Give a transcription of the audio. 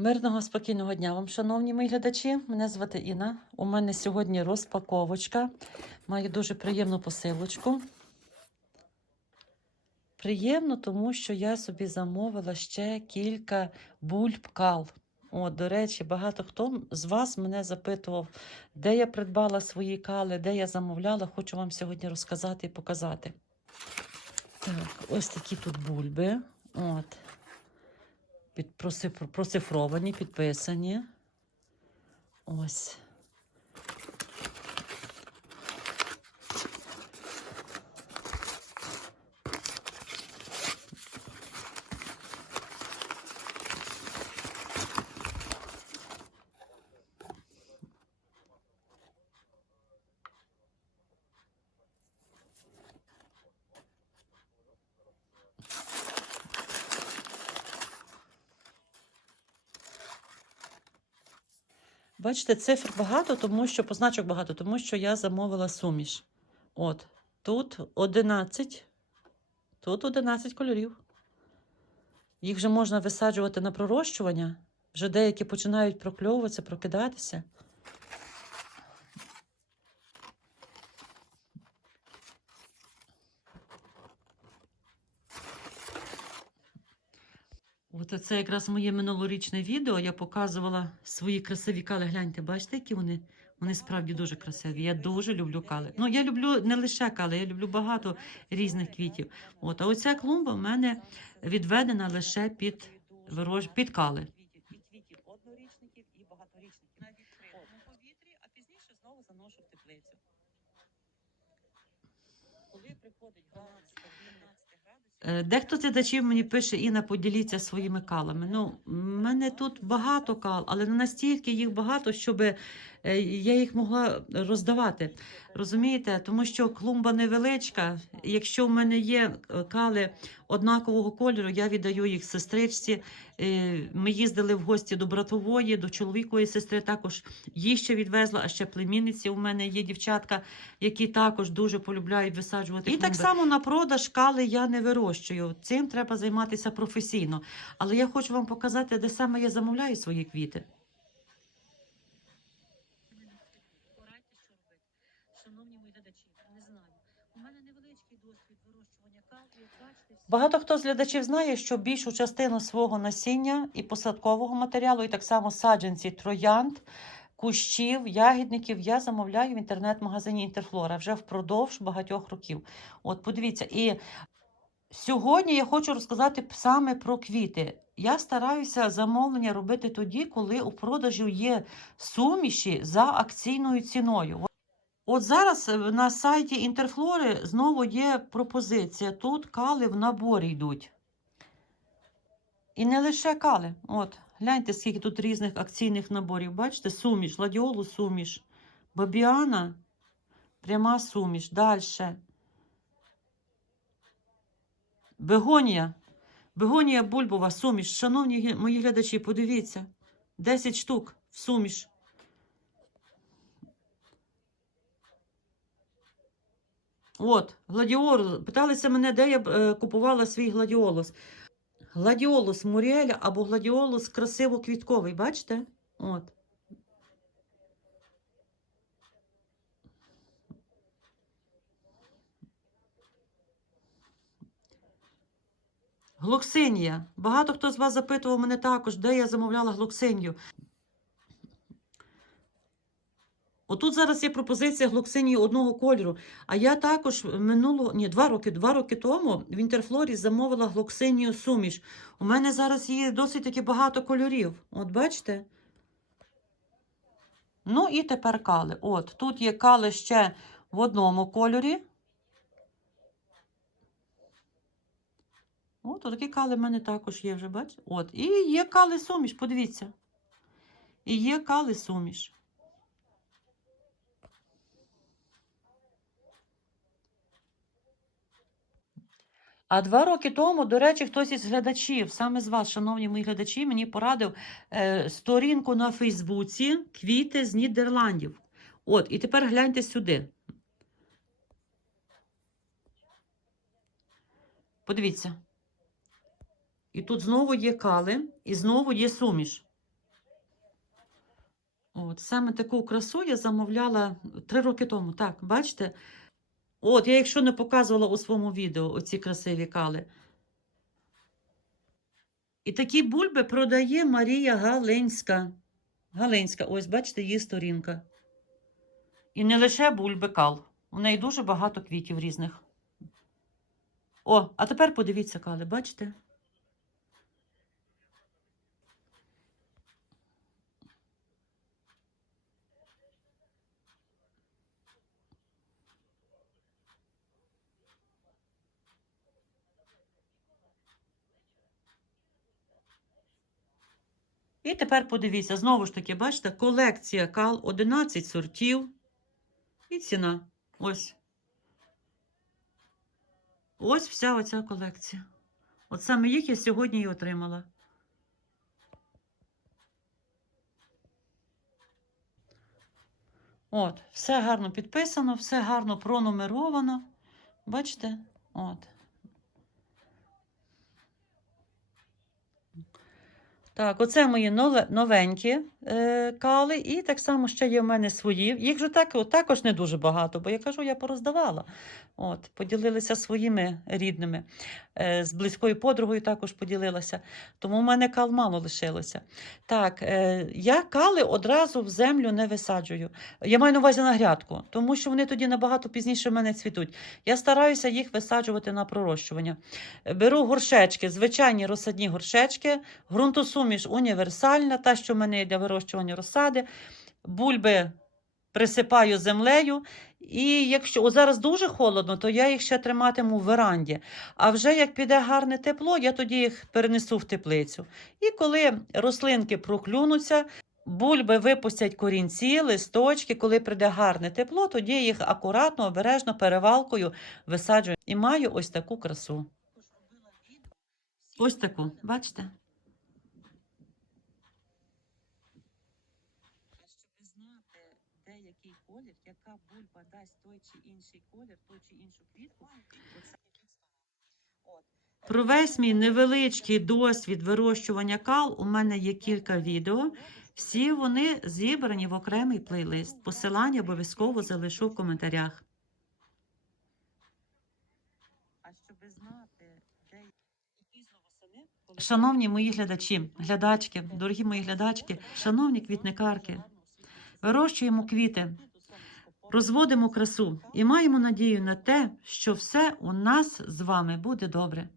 Мирного спокійного дня вам, шановні мої глядачі. Мене звати Інна. У мене сьогодні розпаковочка. Маю дуже приємну посилочку. Приємно, тому що я собі замовила ще кілька бульб кал. От, до речі, багато хто з вас мене запитував, де я придбала свої кали, де я замовляла. Хочу вам сьогодні розказати і показати. Так, ось такі тут бульби. От. Під, просиф- просифровані, підписані. Ось. Бачите, цифр багато, тому що позначок багато, тому що я замовила суміш. От, тут 11, тут 11 кольорів. Їх вже можна висаджувати на пророщування. Вже деякі починають прокльовуватися, прокидатися. От це якраз моє минулорічне відео. Я показувала свої красиві кали. Гляньте, бачите, які вони? Вони справді дуже красиві. Я дуже люблю кали. Ну, я люблю не лише кали, я люблю багато різних квітів. От, а оця клумба в мене відведена лише під, вирож... під кали. Однорічників повітрі, а пізніше знову заношу в теплицю. коли приходить 12-12 градусів, Е, Дехто з глядачів мені пише, Інна, поділіться своїми калами. Ну, в мене тут багато кал, але не настільки їх багато, щоб е, я їх могла роздавати. Розумієте? Тому що клумба невеличка. Якщо в мене є е, кали однакового кольору, я віддаю їх сестричці. Е, Ми їздили в гості до братової, до чоловікової сестри. Також їй ще відвезла, а ще племінниці у мене є дівчатка, які також дуже полюбляють висаджувати. І так само на продаж кали я не вирощую. Цим треба займатися професійно. Але я хочу вам показати, де саме я замовляю свої квіти. порадьте, що робити. Шановні мої глядачі, не знаю. У мене невеличкий досвід вирощування кал, і як бачите, всі- Багато хто з глядачів знає, що більшу частину свого насіння і посадкового матеріалу, і так само саджанці троянд, кущів, ягідників я замовляю в інтернет-магазині Інтерфлора вже впродовж багатьох років. От подивіться, і сьогодні я хочу розказати саме про квіти. Я стараюся замовлення робити тоді, коли у продажу є суміші за акційною ціною. От зараз е, на сайті Інтерфлори знову є пропозиція. Тут кали в наборі йдуть. І не лише кали. От, гляньте, скільки тут різних акційних наборів. Бачите, суміш, ладіолу суміш, бабіана, пряма суміш. Далі. Бегонія. Бегонія бульбова суміш. Шановні мої глядачі, подивіться. 10 штук в суміш. От, гладіолус. Питалися мене, де я е, купувала свій гладіолус. Гладіолус Муріеля або гладіолус красиво-квітковий, бачите? От. Глоксинія. Багато хто з вас запитував мене також, де я замовляла глоксинію. Отут зараз є пропозиція глоксинії одного кольору. А я також минулого, ні, два роки, два роки тому в Інтерфлорі замовила глоксинію суміш. У мене зараз є досить таки багато кольорів. От бачите? Ну і тепер кали. От, тут є кали ще в одному кольорі. От, такі кали в мене також є вже, бачите? От. І є кали суміш, подивіться. І є кали суміш. А два роки тому, до речі, хтось із глядачів, саме з вас, шановні мої глядачі, мені порадив е, сторінку на Фейсбуці квіти з Нідерландів. От, і тепер гляньте сюди. Подивіться. І тут знову є кали, і знову є суміш. От, саме таку красу я замовляла три роки тому. Так, бачите? От, я якщо не показувала у своєму відео оці красиві кали. І такі бульби продає Марія Галинська. Галинська, ось, бачите, її сторінка. І не лише бульби кал. У неї дуже багато квітів різних. О, а тепер подивіться кали, бачите? І тепер подивіться, знову ж таки, бачите, колекція кал 11 сортів. І ціна. Ось. Ось вся оця колекція. От саме їх я сьогодні і отримала. От, все гарно підписано, все гарно пронумеровано. Бачите? От. Так, оце мої нове- новенькі е, кали, і так само ще є в мене свої. Їх вже так, от, також не дуже багато, бо я кажу, я пороздавала. От, поділилися своїми рідними. Е, з близькою подругою також поділилася. Тому в мене кал мало лишилося. Так, е, я кали одразу в землю не висаджую. Я маю на увазі на грядку, тому що вони тоді набагато пізніше в мене цвітуть. Я стараюся їх висаджувати на пророщування. Беру горшечки, звичайні розсадні горшечки, ґрунтосуміш універсальна, та, що в мене є для вирощування розсади, бульби присипаю землею. І якщо о, зараз дуже холодно, то я їх ще триматиму в веранді. А вже як піде гарне тепло, я тоді їх перенесу в теплицю. І коли рослинки проклюнуться, бульби випустять корінці, листочки, коли прийде гарне тепло, тоді їх акуратно, обережно перевалкою висаджую. І маю ось таку красу. Ось таку, бачите? А щоб знати, де який колір, яка бульба дасть той чи інший колір, той чи іншу квітку, От. Про весь мій невеличкий досвід вирощування кал у мене є кілька відео. Всі вони зібрані в окремий плейлист. Посилання обов'язково залишу в коментарях. А щоб знати, де Шановні мої глядачі, глядачки, дорогі мої глядачки, шановні квітникарки, вирощуємо квіти, розводимо красу і маємо надію на те, що все у нас з вами буде добре.